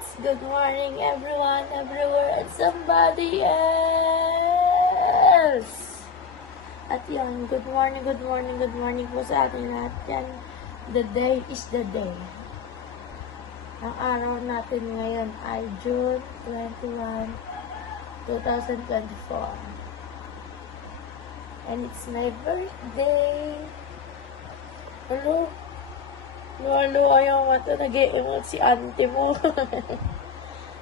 Good morning everyone, everywhere, and somebody else. At yan, good morning po sa ating lahat yan. The day is the day. Ang araw natin ngayon ay June 21, 2024. And it's my birthday. Hello? Luwa-luwa yung mata, nag-i-emote si auntie mo.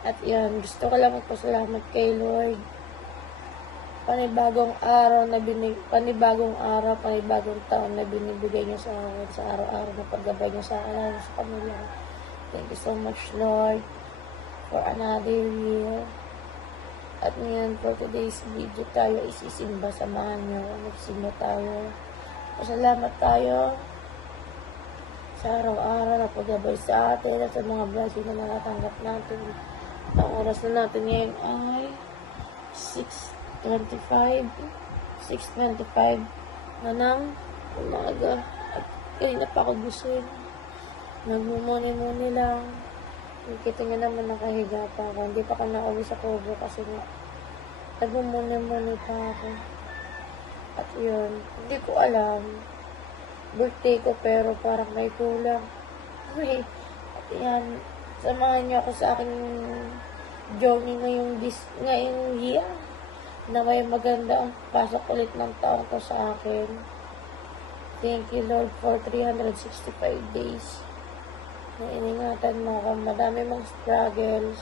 At yan, gusto ko lang magpasalamat kay Lord. Panibagong taon na binibigay niya sa akin, sa araw-araw na paggabay niya sa akin, sa pamilya. Thank you so much, Lord, for another year. At ngayon, for today's video, tayo isisimba, samahan niyo. Magsimba tayo. Pasalamat tayo sa araw-araw na paggabay sa atin at sa mga blessing na natatanggap natin. Ang oras na natin ngayon ay 6:25 na ng umaga. At kanina pa ako gising. Nagmumuni-muni lang. Kita nyo naman nakahiga pa ako. Hindi pa ako nauwi sa Kobo kasi nga nagmumuni-muni pa ako. At yun, hindi ko alam birthday ko pero parang may kulang. At yan, samahan niyo ako sa aking journey ngayong year na may maganda ang pasok ulit ng taon ko sa akin. Thank you Lord for 365 days na iningatan mo ako. Madami mong struggles,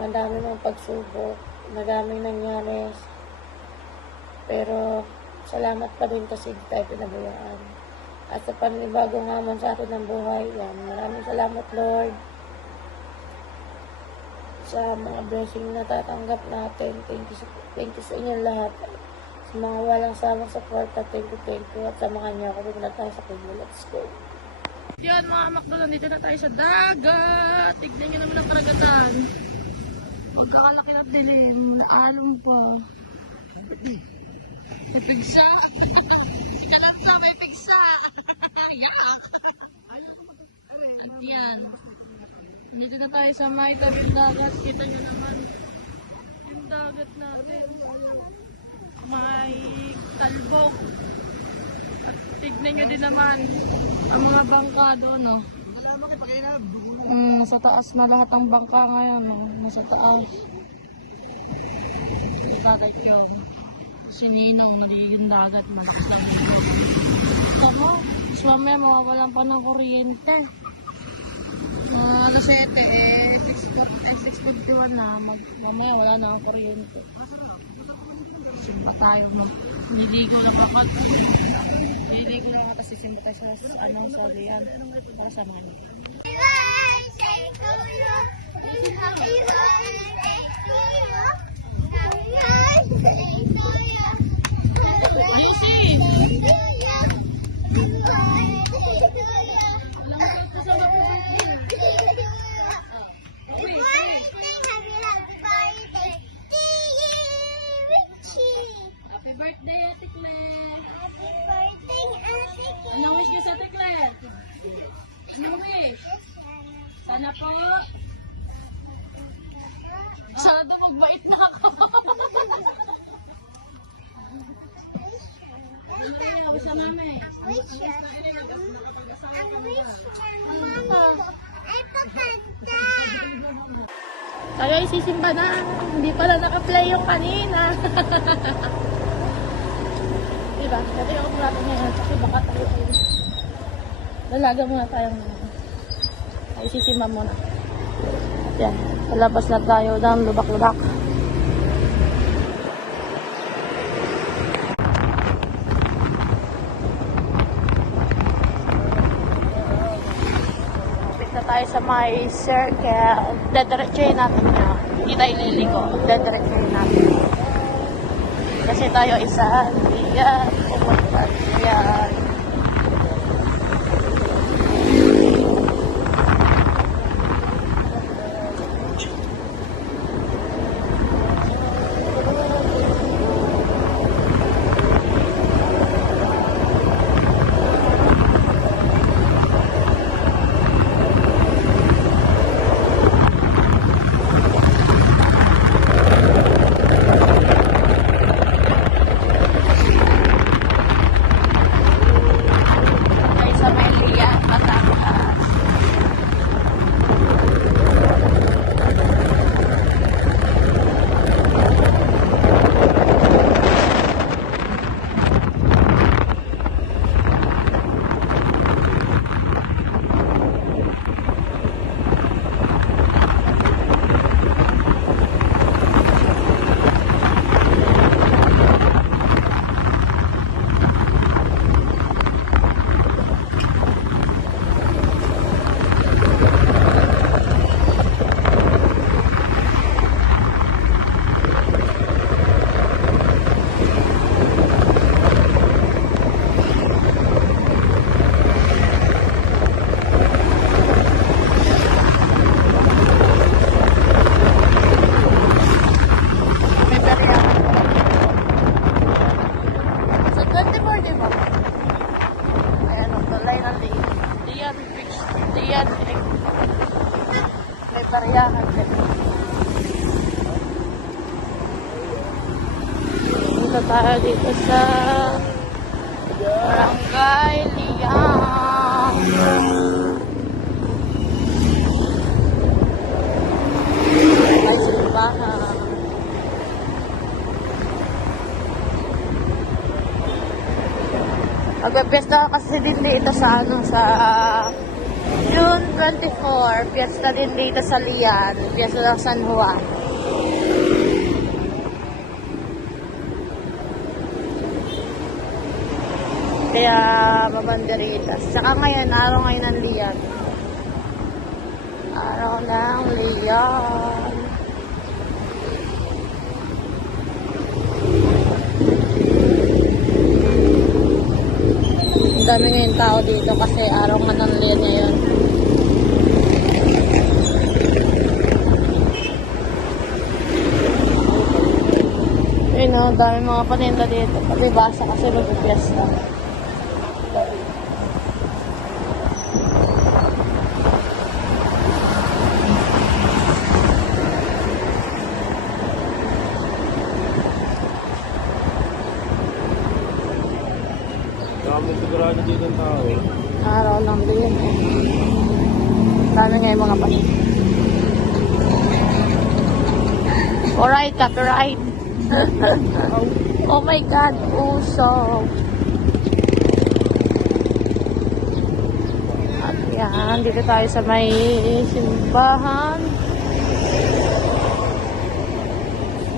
madami mong pagsubok, madaming nangyari, pero salamat pa rin kasi hindi tayo pinabayaan. At sa panibagong hamon sa atin ng buhay, yan. Maraming salamat, Lord, sa mga blessing na tatanggap natin. Thank you sa inyong lahat. Sa mga walang samang support, thank you. At samahan niyo ako. Bigla tayo sa Kubo. Let's go. Yan, mga makdulan, dito na tayo sa dagat. Tignan niyo naman ang karagatan. Magkakalaki ng dilim. Alon pa. May pigsa. Si Kalatla may pigsa. Yak! At yan. Dito na tayo sa may tabing dagat. Kita nyo naman yung dagat natin. May talbog. At tignan nyo din naman ang mga bangka doon, no? Nasa taas na lahat ang bangka ngayon, no? Nasa taas. Dagat yun. Si Ninong, maliging dagat, malakas lang. Ito mo, mamaya mawawalan pa ng kuryente. Alas 7, 6:51 na, mamaya wala na ang kuryente. Simba tayo, no? Niligo lang ako. Kasi simba tayo sa Riyan. Para sa mga nito. Happy birthday, Ate Claire. Anong wish niyo sa Ate Claire? Anong wish? Sana po. Sana daw magbait na ako. Ano kaya? Wish sa mami. Tayo isisimba na. Hindi pala naka-play yung kanina. Diba? Kasi ako natin ngayon kasi baka tayo lalaga muna tayong tayo isisimba muna. At yan, palabas na tayo ng lubak-lubak. Tayo sa may circle, dediretsuhin natin yun. Hindi tayo liligo, dediretsuhin natin. Kasi tayo isa, yan, pumunta, yan. may bariyahan. Dito tayo dito sa Barangay Liang. Ay, simbahan. Magpipiesta kasi din dito sa June 24. Piesta din dito sa Lian. Piesta ng San Juan. Kaya mabanderitas. Tsaka ngayon, araw ngayon ng Lian. Araw ng Lian. Ang dami ngayon tao dito kasi araw nga ng Lian ngayon. Ayun o, dami mga paninda dito. Pabibasa kasi magpipiesta. Dami sigurado dito ng tao. Araw lang din. Dami ngayon mga paninda. Alright, copyright. Oh my God, puso. At yan, dito tayo sa may simbahan.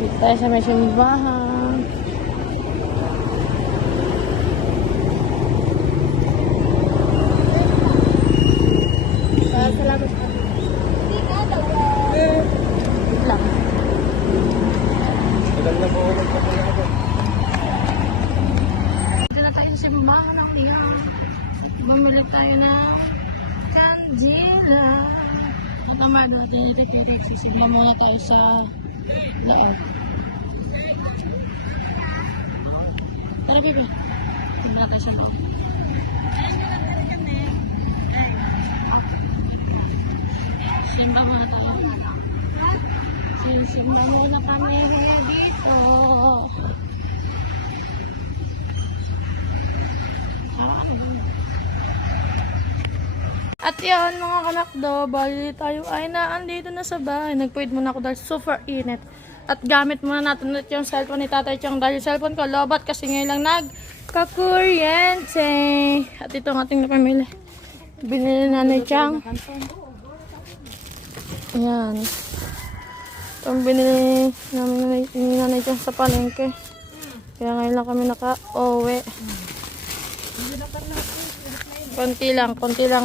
Dito tayo sa may simbahan. Salamat po. Wait lang. Maganda po ulit po ako. Dito na tayo sa simbahan ng Liang. Bumili tayo ng kandila. Ang kamar natin, itipitik. Sisimba muna tayo sa loob. Tara, Bibi. Muna tayo sa loob. Simba muna tayo. Simba muna kami dito. At yan mga kanakdo, bali tayo ay naandito na sa bahay. Nagpuwid muna ako dahil super init. At gamit muna natin ulit yung cellphone ni Tatay Chang dahil yung cellphone ko lobat kasi ngayon lang nagkakuryente. At ito ang ating napamili. Binili na ni Chang. Ayan. Ito ang binili namin ni Nanay Chang sa palengke. Kaya ngayon lang kami naka-uwi. Konti lang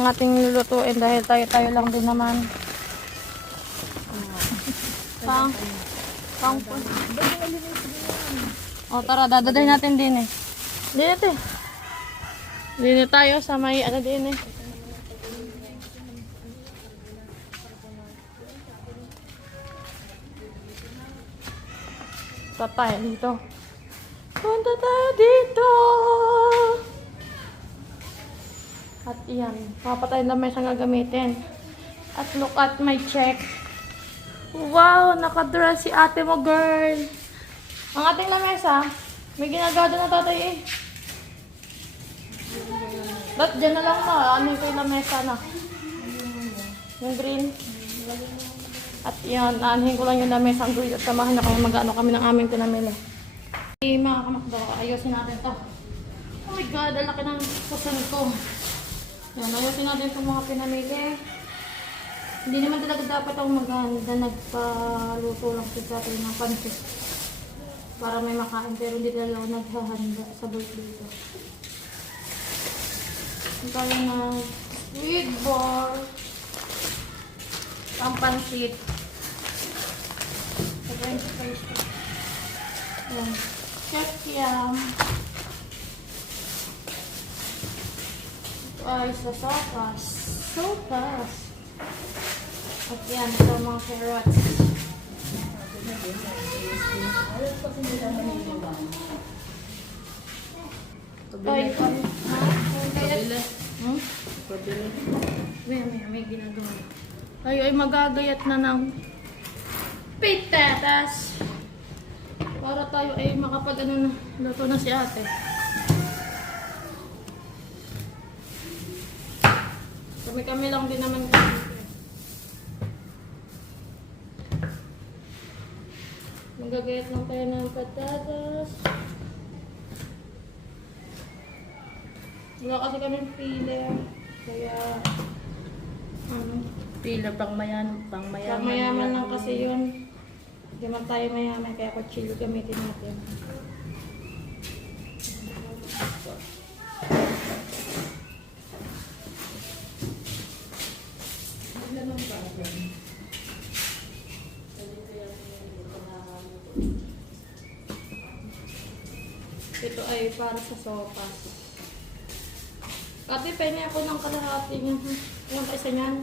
ating lulutuin dahil tayo lang din naman. Pang. O tara, dadadahin natin din eh. Din tayo sa may ano din eh. Punta tayo dito. At iyan, papatay na may siyang gagamitin. At look at my check. Wow, nakadress si ate mo, girl. Ang ating lamesa, may ginagawa na tatay eh. Ba't dyan na lang na? Ano yung lamesa na? Yung green. At yan, naanhin ko lang yung lamesa ang green at samahan na kami mag-ano kami ng aming pinamili. Mga kamakdo, ayusin natin to. Oh my God, ang laki ng puson ko. Yan, ayusin natin itong mga pinamili. Hindi naman talaga dapat ako maghahanda. Nagpaluto lang sa atin ng pansit. Para may makain. Pero hindi talaga ako naghahanda sa birthday ko. Ang tayo ng squid ball. Ang pansit. Sa French fries. Yan. Chef yam. Ay, sa sopas. Sopas. At yan, ito mga carrots. Ay, ha? Pabili. May ginagawa. Tayo ay magagayat na ng pitatas. Para tayo ay makapag ano na, luto na si ate. Kami-kami lang din naman. Magagayat lang tayo ng patatas. Wala kasi kami pila. Kaya, Pila pang mayaman. mayaman lang kasi yun. Hindi man tayo mayaman, kaya kutsilyo gamitin natin. Ito ay para sa sopas. Ate, pengi ako ng kalahati niya. Ilang ka isa niyan?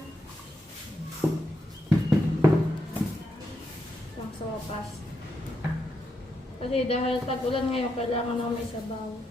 Pang sopas. Kasi dahil tag-ulan ngayon, kailangan na may sabaw.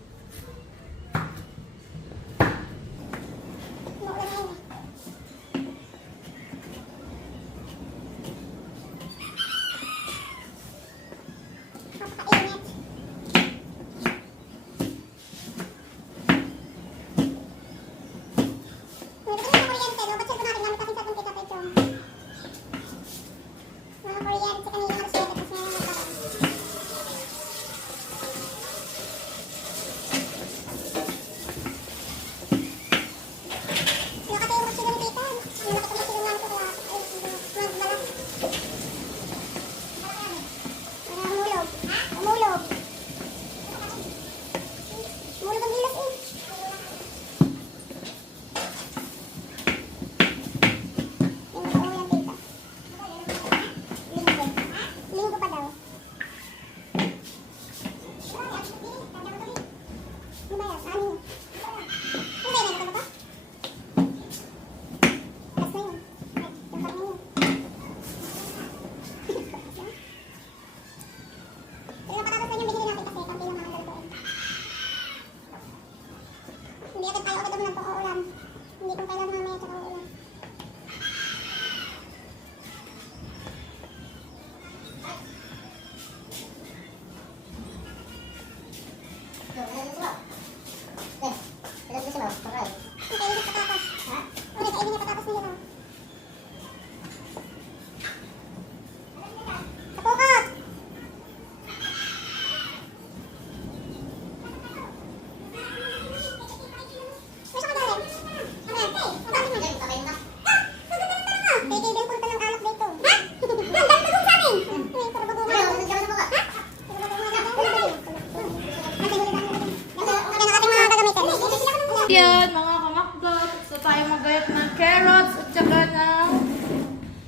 Yan, mga kamakdot. So tayo magayat ng carrots at saka ng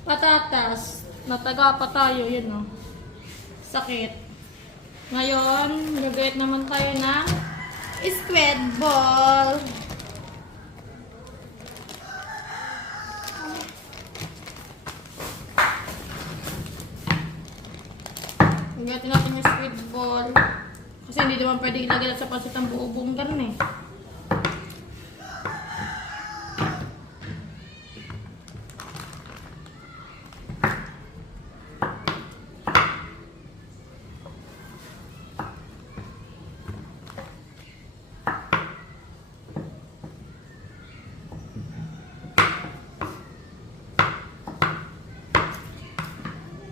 patatas. Nataga pa tayo, yun o. Sakit. Ngayon, gagayat naman tayo ng squid ball. Gagayatin natin yung squid ball. Kasi hindi naman pwede ilagay sa pansit ang buo-buong ganun eh.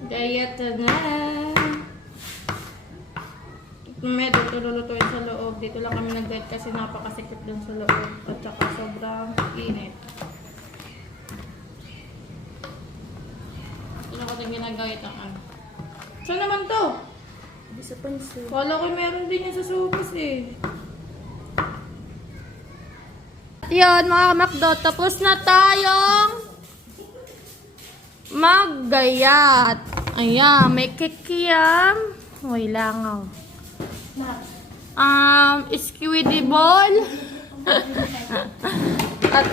Gayat na. Medyo lulutuin sa loob. Dito lang kami nag-gayat kasi napakasikip dun sa loob. At saka sobrang init. Ito na ko din ginagayat ang ano. Saan naman to? Hindi sa pansin. Wala ko meron din yan sa supis eh. Yan mga kamakdot. Tapos na tayong maggayat. Ayan, may kikiyam. Uy, langaw. Squiddy ball. At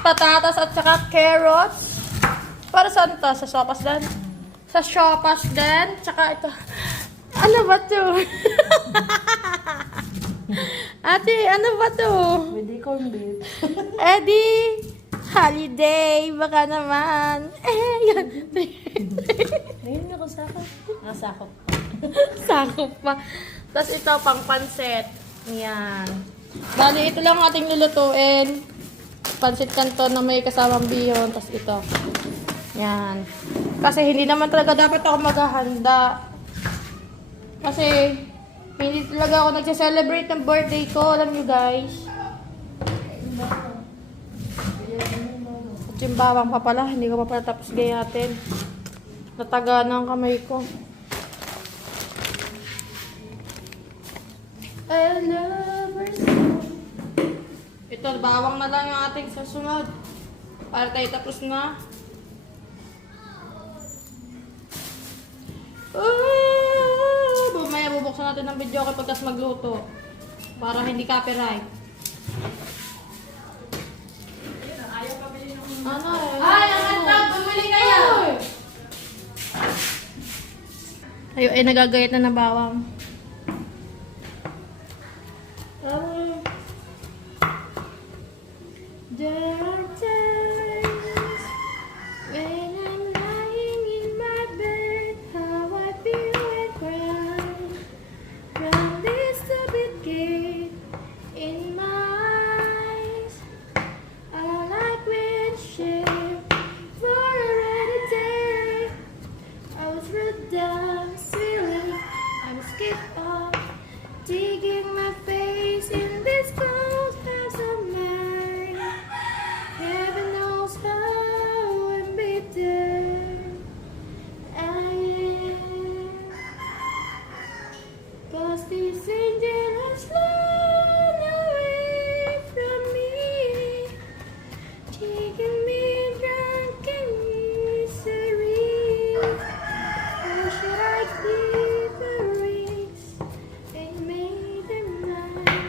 patatas at saka carrots. Para saan to? Sa sopas din? Sa sopas din. Tsaka ito. Ano ba to? Ate, ano ba to? Pwede corn beef. Eddie, Holiday, baka naman. Yan. Ngayon ako sakop. Sakop. Sakop pa. Tapos ito, pang pansit. Yan. Bali, ito lang ang ating lulutuin. Pansit canton na may kasamang bihon. Tapos ito. Yan. Kasi hindi naman talaga dapat ako maghahanda. Kasi hindi talaga ako nagsa-celebrate ng birthday ko. Alam nyo guys. At yung bawang pa pala. Hindi ko pa pala tapos gayatin. Nataga na ang kamay ko. I love her so. Ito, bawang na lang yung ating sasunod. Para tayo tapos na. Mamaya bubuksan natin ng video kapag tas magluto. Para hindi copyright. Ano eh? Ay, ang ganda! Bumili kayo! Ayun, ay nagagayat na ng bawang. There are times when I'm lying in my bed, how I feel and cry from this stupid gate in my eyes. I like windshield for a rainy day. I was rude down, silly, I'm skipped off, digging my face in this cold house of mine. Heaven knows how embittered I am. 'Cause this angel has flown away from me, taking me drunk in misery. Or should I keep the rings and make them mine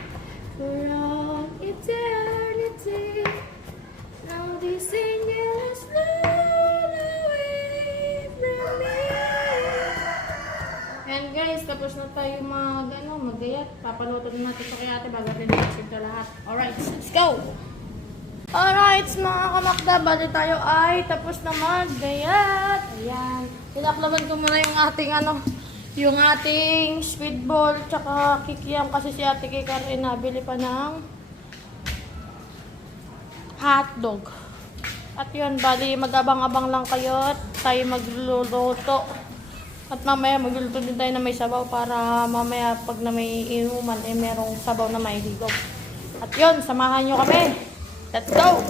for all eternity? Now this angel has flown away from me. And guys, tapos na tayo magayat. Papaluto na natin ito kay ate bago natin i-exit na lahat. Alright, let's go! Alright, mga kamakda, bali tayo ay tapos na maggayat. Ayan. Pinaklaban ko muna yung ating yung ating squid ball tsaka kikiam kasi si ate Kikar ay nabili pa ng hotdog. At yun, bali mag-abang-abang lang kayo at tayo magluluto. At mamaya magluluto din tayo na may sabaw para mamaya pag na may inuman eh merong sabaw na may higop. At yun, samahan nyo kami. Let's go!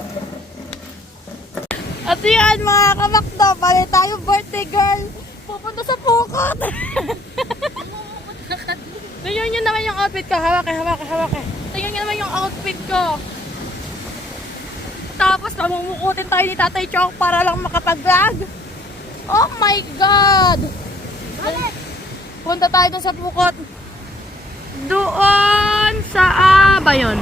At yan mga kamakdo, bali tayo birthday girl. Pupunta sa Pukot. Tingnan nyo naman yung outfit ko. Hawak. Tingnan nyo naman yung outfit ko. Tapos namumukutin tayo ni Tatay Chok para lang makapag-vlog. Oh my God! Punta tayo dun sa Pukot. Doon sa ba yun?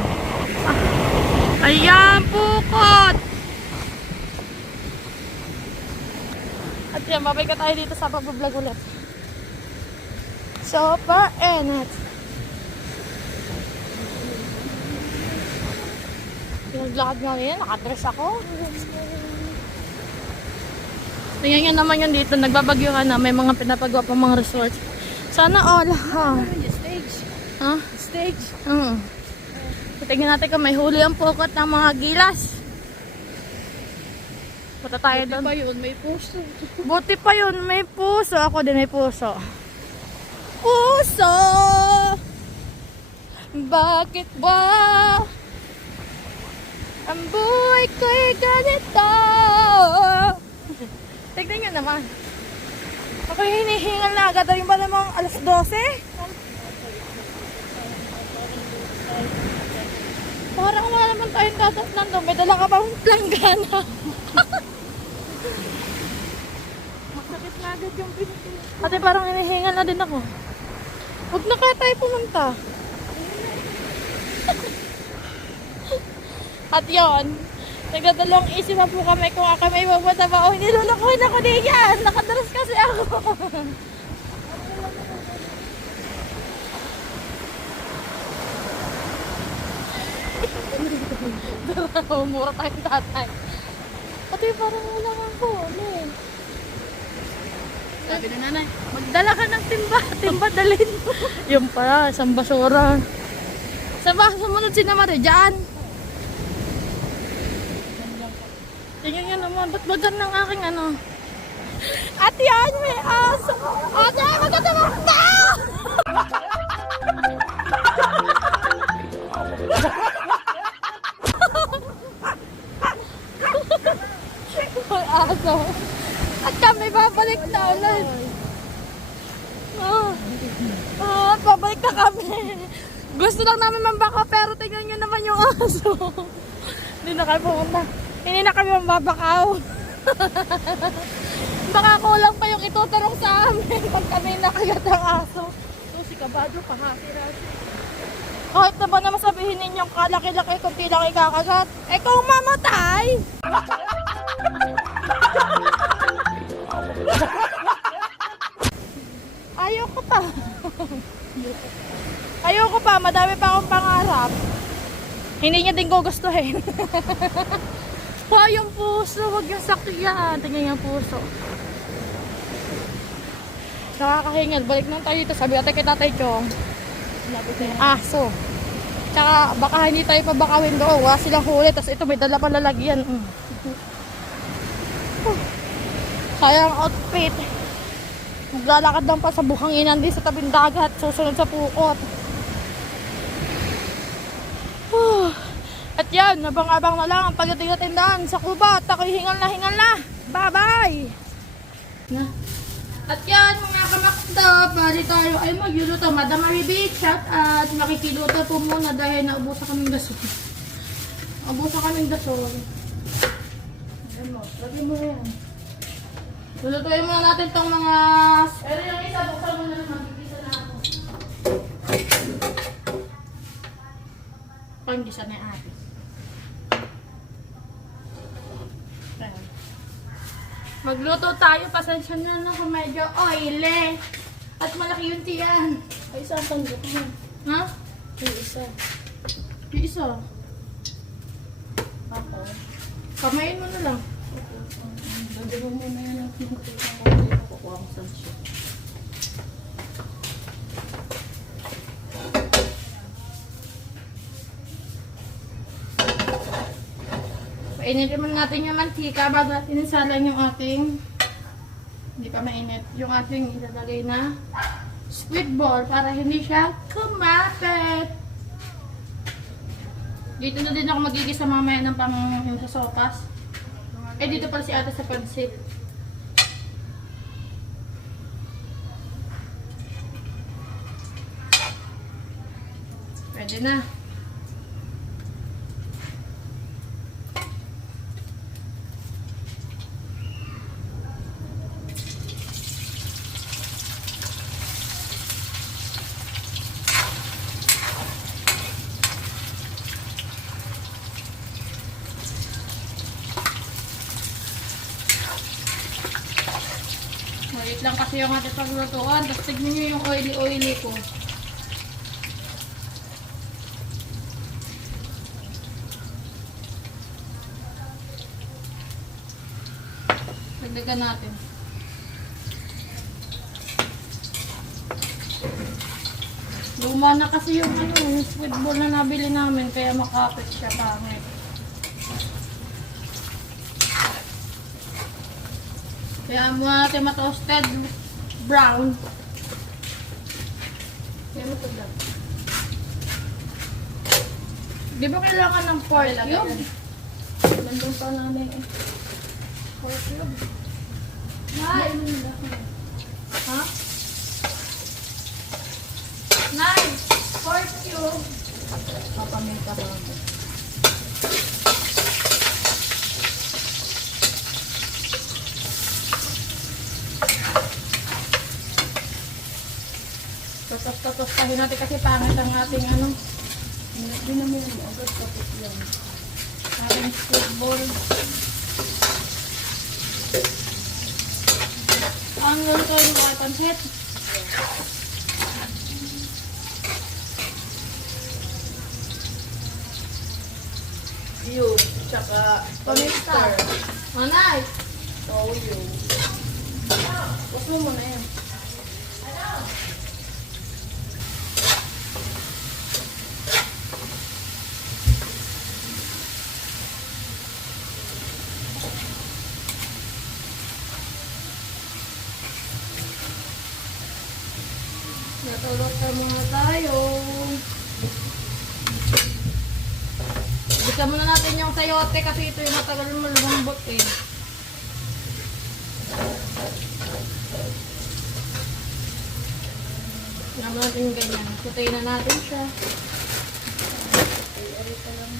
Ayan, Pukot! At yan, babay ka tayo dito sa pag-vlog ulit. Super init. Naglakad nga rin, nakadress ako. Tingnan nyo naman yun dito, nagbabagyuhan na, may mga pinapagawa pang mga resorts. Sana all, ha? Stage. Ha? Stage. Tingnan natin kung may huli ang Pukot ng mga gilas. Punta tayo doon. Pa yun, may puso. Buti pa yun, may puso. Ako din may puso. Puso! Bakit ba ang buhay ko'y ganito? Tignan nyo naman. Ako hinihingal na agad. Rin ba namang alas 12? Parang wala naman tayong tatatnan doon. May dala ka pang planggana. Masakit na agad yung pinto. Ate, parang hinihingal na din ako. Huwag na kaya tayo pumunta. At yun, nagdadalawang isip na po kami kung ako may pupunta ba o hindi. Lulukuhin ako diyan. Nakadalas kasi ako. Mura tayong tatay. Ate, parang wala kang huli. Sabi na nanay, magdala ka ng timba. Timba dalhin. Yung pala, isang basura. Sa ba, sumunod si Namari, dyan. Tingnan nga naman, ba't bagan ng aking ano? Ate, yan, may aso. Ate, magkatamak na! May aso. At kami babalik na ulit. Babalik na kami. Gusto lang namin mambaka pero tingnan nyo naman yung aso. Hindi na kami pumunta. Hindi na kami mambabakaw. Baka kulang pa yung ituturong sa amin pag kami nakagat ang aso. So si Kabado pahakira. Kahit na ba naman sabihin ninyong kalaki-laki kunti lang ikakagat. Eh kung mamatay! Ayoko pa. Ayoko pa, madami pa akong pangarap. Hindi niya din gugustuhin. Wow, yung puso, wag yung sakyan. Tingnan yung puso. Nakakahingal, balik nang tayo dito. Sabi natin kay Tatay Chong. Aso. Tsaka baka hindi tayo pabakawin doon. Wala silang huli. Tapos ito may dala pa lalagyan. Sayang outfit. Maglalakad lang pa sa buhanginan din sa tabing dagat. Susunod sa pukot. At yan, nabang-abang na lang ang pagdating na tindahan sa Kubat. Ako'y hingal na. Bye-bye! At yan, mga kamakda, bali tayo ay magluluto. Madam Maribit, shout at makikiluto po muna dahil naubusan kaming gasol. Naubusan kaming gasol. Ayan mo, lagyan mo yan. Lulutuin muna natin tong mga... Pero yung isa, buksan mo na naman. Gigisa na ako. Panggisa na yung ate. Ayan. Magluto tayo. Pasensya na kung medyo oily. At malaki yung tiyan. Ay, saan tanggap mo? Ha? Yung isa. Yung isa. Ako. Kamayin mo na lang. Lagyan mo muna yan ang pinukuha ko. Nakukuha ko sa siya. Painitin muna natin yung mantika bago natin isalan yung ating hindi pa mainit. Yung ating ilalagay na squid ball para hindi siya kumapit. Dito na din ako magigisa mamaya ng pang yung sa sopas. Eh dito pala si ate sa pansit. Pwede na. Maliit lang kasi yung ating paglutuan. Tapos tignan nyo yung oily-oily ko. Dagdagan natin. Luma na kasi yung ano, yung squid ball na nabili namin. Kaya makapit siya pangit. Kaya muna natin ma-toasted brown. Kaya mo ito lang. Di ba kailangan ng pork cube? Nandun pa namin eh. Pork cube. Nay! Ha? Nay! Pork cube! Papamil ka ba ako? Totostahin natin kasi pangit ang ating ano. Hindi namin yung agad kapit yan. Ating squid ball. Ang lulutuin mo ay pansit. Yun. tsaka Pamista. pamixter. Manay. Toyo. Huwag mo muna yan. Natulog ka muna tayo. Bigyan muna natin yung sayote kasi ito yung matagal mo lumambot eh. Naman natin yung ganyan. Sutay na natin siya.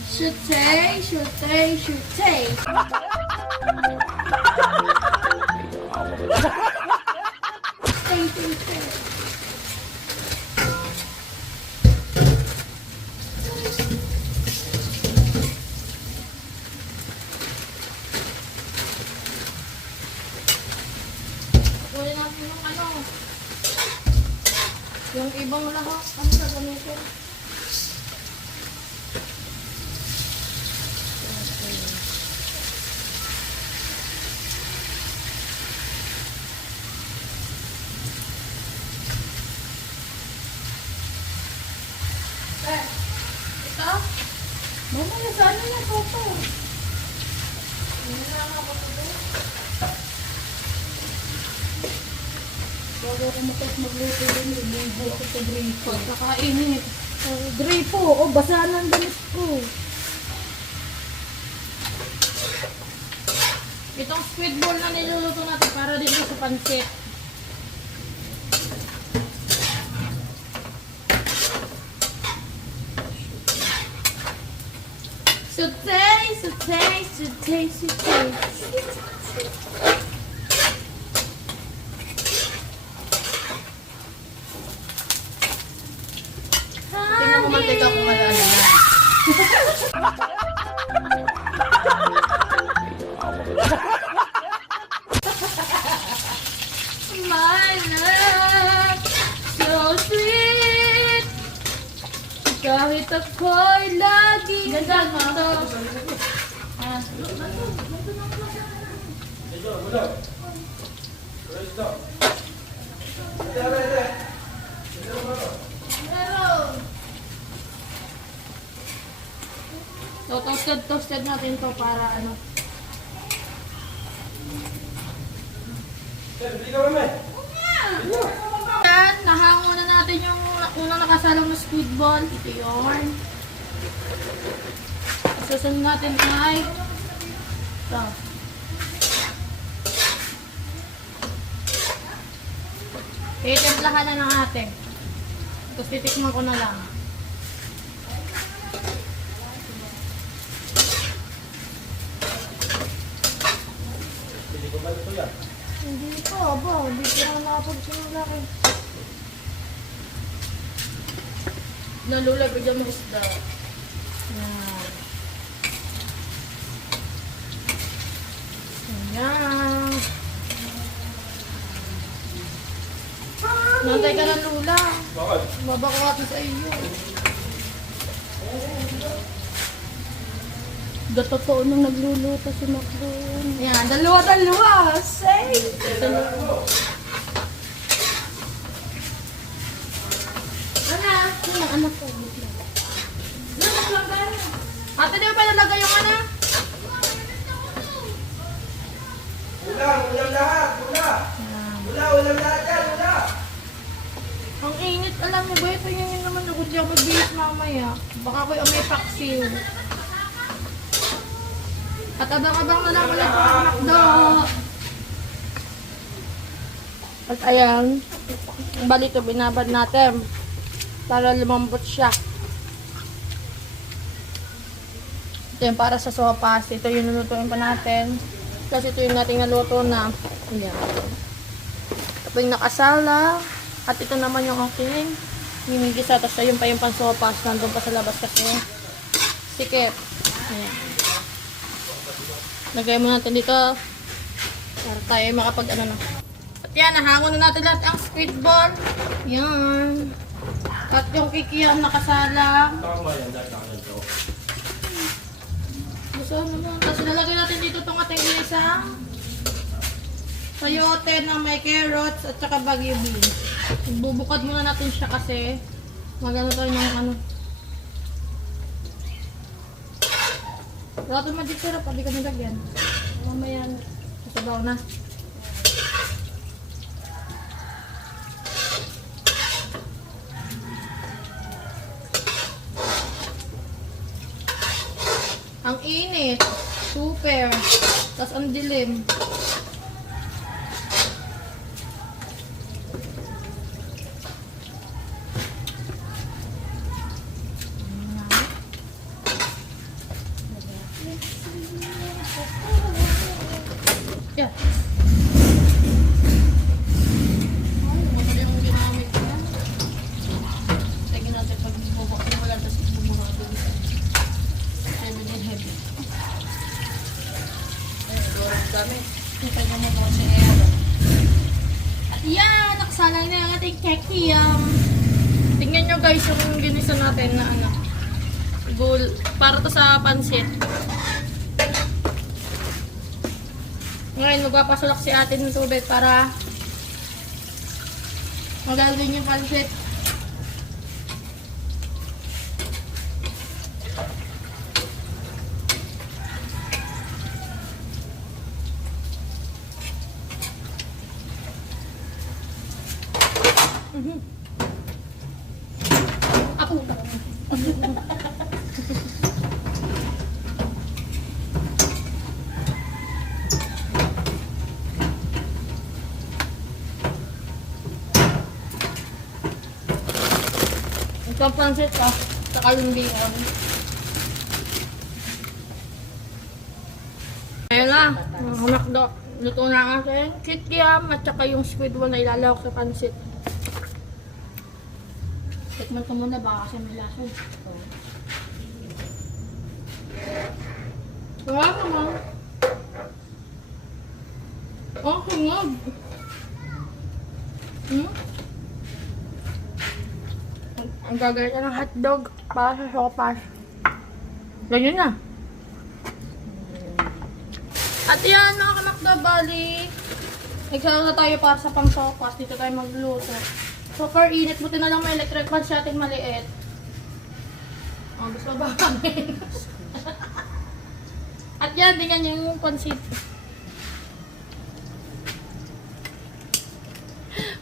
Sutay, sutay, sutay. Sutay, sutay. Kunin natin yung ano. Yung ibang lahat. Ano sa gamitin? Ito? Mamaya, saan na yan, Papa? Hindi na ako pa doon. Bago ako magluto din, lumibo ako sa gripo. Pagkakainit. Gripo, o basa ng damit ko. Itong squid ball na niluluto natin para din sa pansit. Sutay, sutay, sutay, sutay. Tingnan mo mantika kung ano yan. My love, so sweet. Kahit ako'y laging ganito. Ah. Meron. So, toasted natin to para ano. Yan, nahango na natin yung unang nakasalang na squid ball. Ito yun. Susunod natin ay ito. Itimplahan na ng ate. Tapos titikman ko na lang. Hindi pa, aba. Hindi ko na nakapagsimula eh. Nalulagay dyan mo isda. Yan. Ayan. Nantay ka na, Lula. Bakit? Babako natin sa iyo. Totoo nung nagluluto si Macdo. Ayan, dalawa. Say! Ano? Ano ang anak ko? Ate, di ba pa nalagay yung ano? Ulam lahat! Ulam lahat yan! Ulam! Ang init, alam mo ba? Ito yun naman ako. Di ako magbihis mamaya. Baka ako'y may paksiw. At abang-abang na lang ulit ang McDo. At ayan, bali ito, binabad natin para lumambot siya. Ito yung para sa sopas. Ito yung lulutuin pa natin. Kasi ito yung nating naluto na. Ayan. Ito yung nakasala. At ito naman yung aking minigisa. Tapos ayun pa yung pansopas. Nandun pa sa labas kasi sikip. Ayan. Lagay mo natin dito para tayo makapag ano na. At yan, nahangon na natin lahat ang squid ball. Yan. At yung kikiyang nakasala. Tama yan, dahil nakaganto. So, ano na. Tapos ilalagay natin dito itong ating isang sayote na may carrots at saka bagyo beans. Bubukad muna natin siya kasi magano tayo ng ano. Wala ito magic syrup, hindi ka nilagyan. Mamaya sabaw na. Ang init. Super. Tapos ang dilim. Yeah. Ay, madali yung ginamit niya. Sige natin pag bubuk mo wala tapos bumuha doon. Heavy din heavy. Dorong kami. Kita nyo mo po si Ero. At yan, nakasalay na yung ating kekiyam. Tingnan nyo guys yung ginisa natin na ano. Para to sa pansit. Ngayon, magpapasulak si ate ng tubig para magagawin yung pansit. Ako. Ito ang pansit pa. Saka yung bacon. Ayun na. Mga hamakdo. Luto na ang ating kikiam at saka yung squid ball na ilalawak sa pansit. Tikman ko muna baka kasi may lason. Wala naman. Oh, hangag. Ang gagawin niya ng hotdog para sa sopas. Ganyan na. At yan mga kamakda, bali. Nagsalo na tayo para sa pang sopas. Dito tayo magluto. Super init. Buti na lang may electric fan siya ating maliit. Oh, gusto ba kami? At yan, tingnan niyo yung pansit.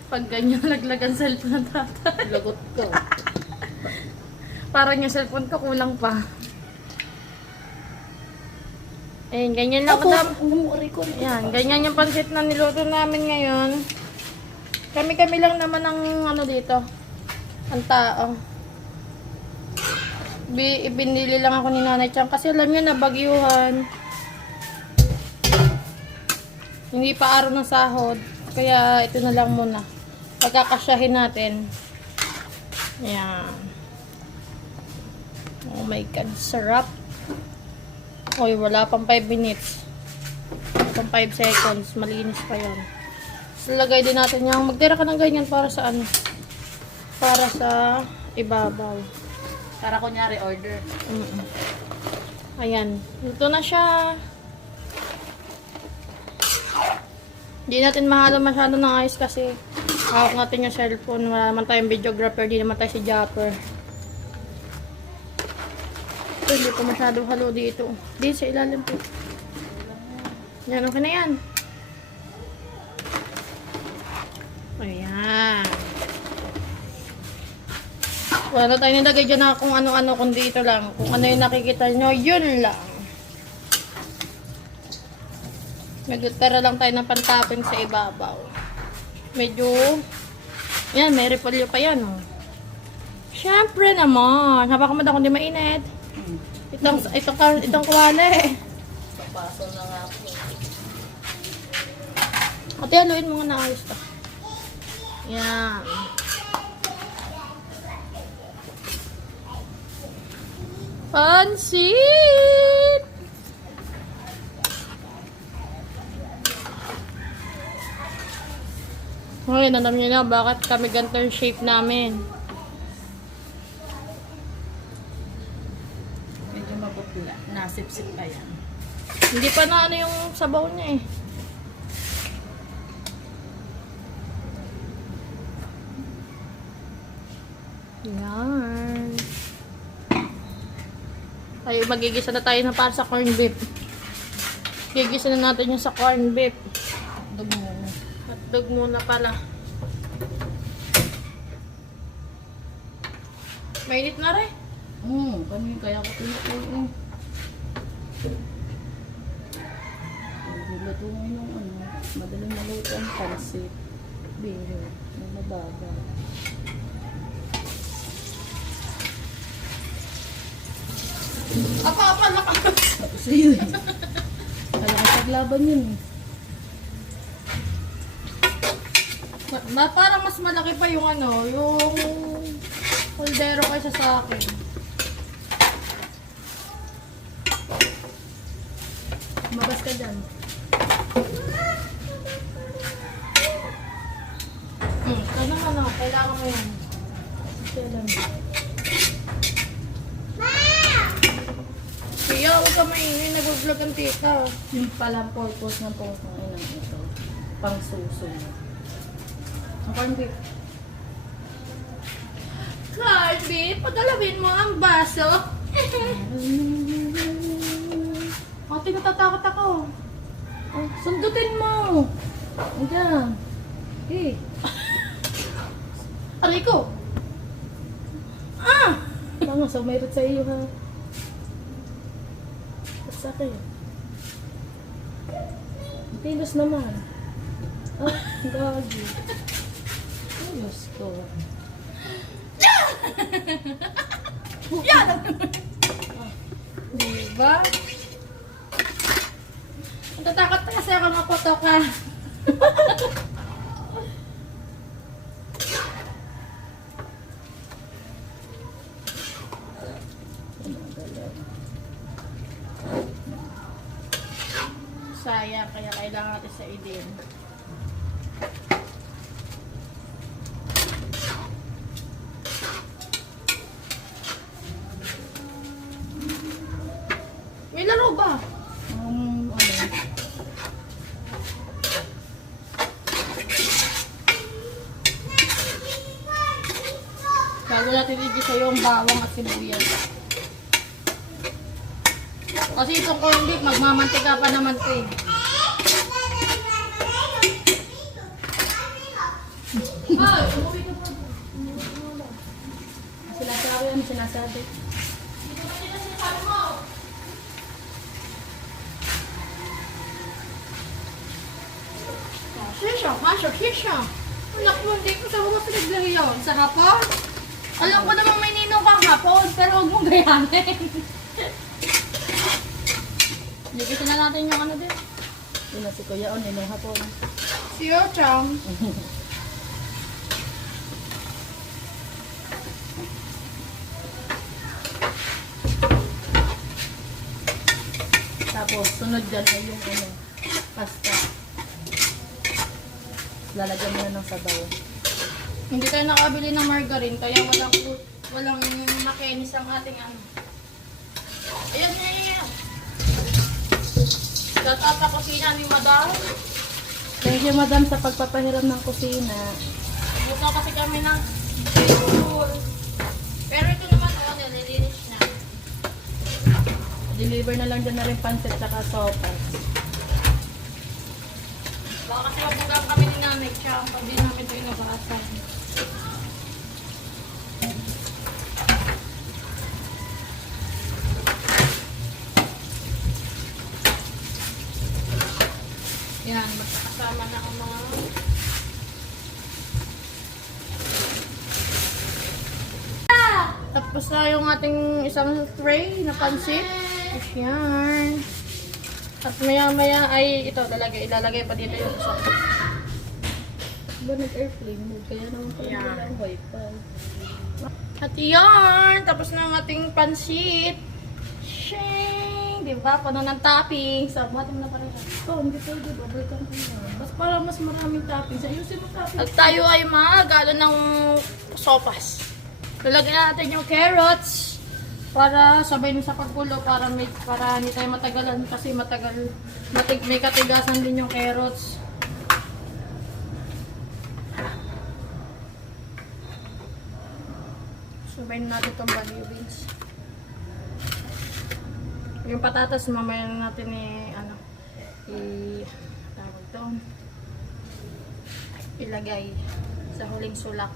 Pag ganyan, laglagan cellphone ng tatay. Lagot ko. Parang yung cellphone ko kulang pa. Ayun, ganyan lang Ako, kadam. umuri ko. Yan, ganyan yung pansit na niluto namin ngayon. Kami-kami lang naman ang ano dito. Ang tao. Ibinili lang ako ni Nanay Chang kasi alam niya na bagyuhan. Hindi pa araw ng sahod. Kaya ito na lang muna. Pagkakasyahin natin. Yan. Oh my God, sarap. Oy, wala pang 5 minutes. Pang 5 seconds. Malinis pa yun. So, lagay din natin yung magtira ka ng ganyan para sa ano? Para sa ibabaw. Para kunyari order. Ayan. Luto na siya. Hindi natin mahalo masyado ng ayos kasi hawak natin yung cellphone. Wala naman tayong videographer. Di naman tayo si Japper. Ito, hindi ko masyado halo dito. Di sa ilalim po. Yan, okay na yan. Ayan. Wala tayo nilagay dyan na kung ano-ano, kung dito lang. Kung ano yung nakikita nyo, yun lang. Nagtara lang tayo ng pantapping sa ibabaw. Medyo, yan, may repolyo pa yan, oh. Siyempre naman, habakan mo daw kung di mainit. Itong kuwali. Papaso na nga ako. Ate, haluin mo nga na ayos to. Yan. Pansit! Ngayon, alam niyo na bakit kami ganito yung shape namin. Medyo mapupula. Nasip-sip pa yan. Hindi pa na ano yung sabaw niya eh. Yan. Tayo, magigisa na tayo na para sa corn beef. Gigisa na natin yung sa corn beef. Dog mo. Hotdog muna pala. Mainit na rin. Kanina kaya ko pinukuin. Luto ngayon ng ano, madaling maluto ang pansit. Biro, may mababa. Apa, lakas. Tapos yun. Malakas paglaban yun eh. Parang mas malaki pa yung ano, yung holdero kaysa sa akin. Mabas ka dyan. Ano ano, kailangan mo yan. Kailan? Kaya huwag ka maingay, nag-vlog ang tita. Yung palang purpose ng pangkain ng ito. Pang suso. Ang corn beef. Carby, pagalawin mo ang baso. Ate, natatakot ako. Oh, sundutin mo! Andiyan. Eh. Aray ko. Ah! Tama, so mayroon sa iyo ha. Sa akin. Pilos naman. Ah, gagi. Ayos ko. Yan! Diba? Natatakot na kasi ako mapoto ka. Sayang, kaya kailangan natin sa idin. May laro ba? Ano? Bago natin i-gisa yung bawang at sibuyas. Kasi itong corned beef, magmamantika pa naman ito eh. Ay, umuwi ka pa. Sinasabi ano sinasabi? Dito ba sila sinasabi mo? Shisha, masha, shisha. Anak mo, hindi ko sa mga pinaglari yun. Sa hapon? Alam ko namang may ninong kang hapon, pero huwag mong gayanin. Nagkita na natin yung ano din. Yun na si Kuya On, yun ang hapon. Si Yocham. Tapos, sunod dyan ay yung ano, pasta. Lalagyan mo na ng sabaw. Hindi tayo nakabili ng margarine, kaya walang makinis ang ating ano. Ayan na yan. Datata kusina ni Madam. Thank you, madam, sa pagpapahiram ng kusina. Busa kasi kami ng tour. Pero ito naman, nililinis na. Deliver na lang dyan na rin pancit saka sopas. Baka kasi mabugang kami ni Nanay, tsaka pag di namin ito inabasan. Yan, magkakasama na ang mga... Tapos na yung ating isang tray na pansit. Yan. At maya-maya ay ito, ilalagay pa dito yung isa. Diba nag-airplane mode? Kaya naman pala Yeah. nila ang wifi. At yan, tapos na ang ating pansit. Shing! Diba? Puno ng toppings. So, buhatin mo na pala siya. Oh, hindi pwede. Babalikan ko na. Bas para mas maraming toppings. Ayusin mo toppings. At tayo ay magalo ng sopas. Lalagyan natin yung carrots. Para sabay na sa pagkulo para hindi tayo matagalan kasi may katigasan din yung carrots. Sabay na natin itong baguio beans. Yung patatas mamaya na natin tawag doon. Ilagay sa huling sulak.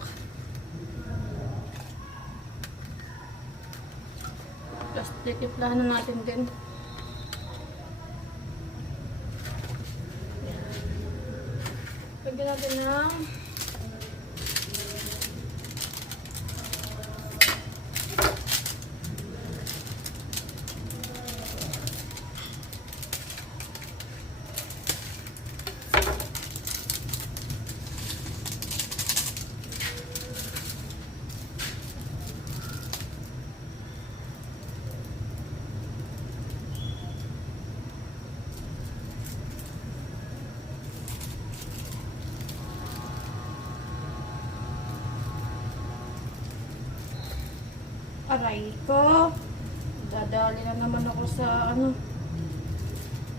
Tapos titimplahan na natin din. Lagyan natin ng aray ko. Dadali na naman ako sa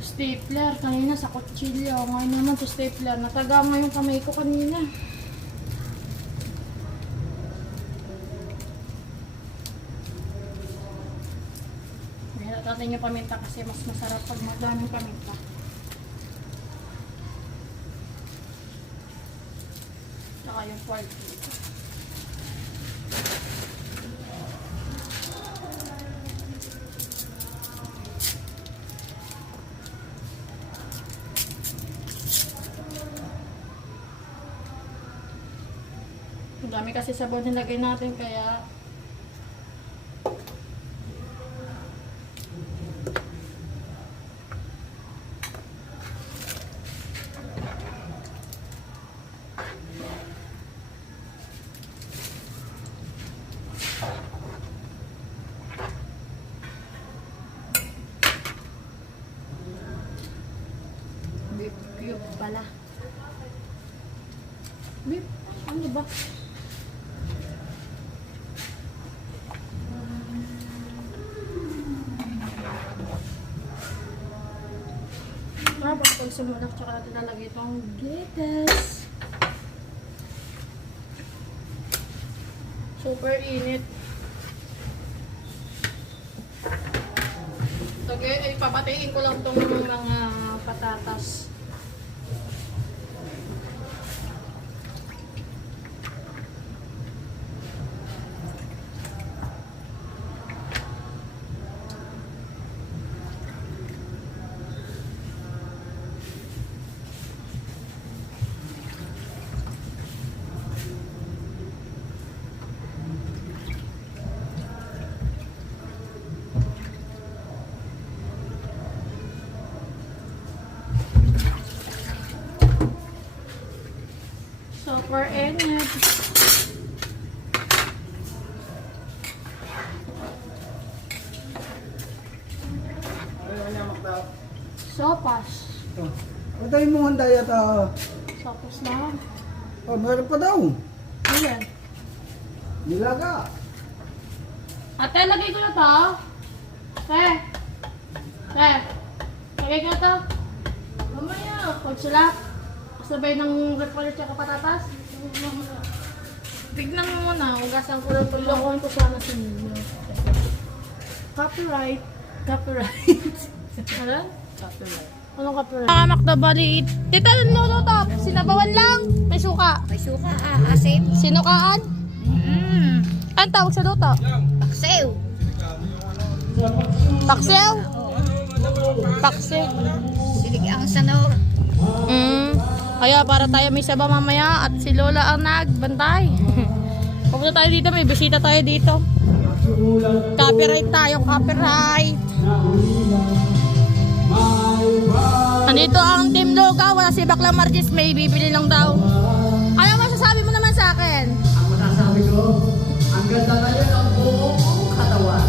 stapler. Kanina sa kutsilyo. Ngayon naman sa stapler. Nataga nga yung kamay ko kanina. Mahilat natin yung paminta kasi mas masarap pag madaming paminta. Saka yung pork. Ang dami kasi sabon nilagay natin kaya beef cube pala. Beef? Ano ba? Pag sumalak, tsaka natin nalagay itong gatas. Super init. Okay, papatiin ko lang itong mga patatas. Super init. Sopas. Ano tayo mo handa yata? Sopas lang. Oh, meron pa daw. Ayan. Nilaga. Ate, lagay ko na to. Te. Lagay ko na to. Mamaya. Pag sila. Sabay ng repolyo at patatas. Tignan mo muna. Ugasan ko lang. Tulokohin ko sana sa ninyo. Copyright. Ano? Copyright. Anong copyright? Mga makdabali. Tita, luluto. Sinabawan lang. May suka. May suka, asin. Sinukaan. Ang tawag sa luto? Paksiw. Paksew? Paksew. Siligang sanor. Kaya para tayo may saba mamaya at si Lola ang nagbantay. Pupunta tayo dito, may bisita tayo dito. Copyright tayo, copyright. Andito ang Team Loga, wala si Bakla Margis, may bibili lang daw. Ano masasabi mo naman sa akin? Ang masasabi ko, ang ganda na yun ang buong katawan.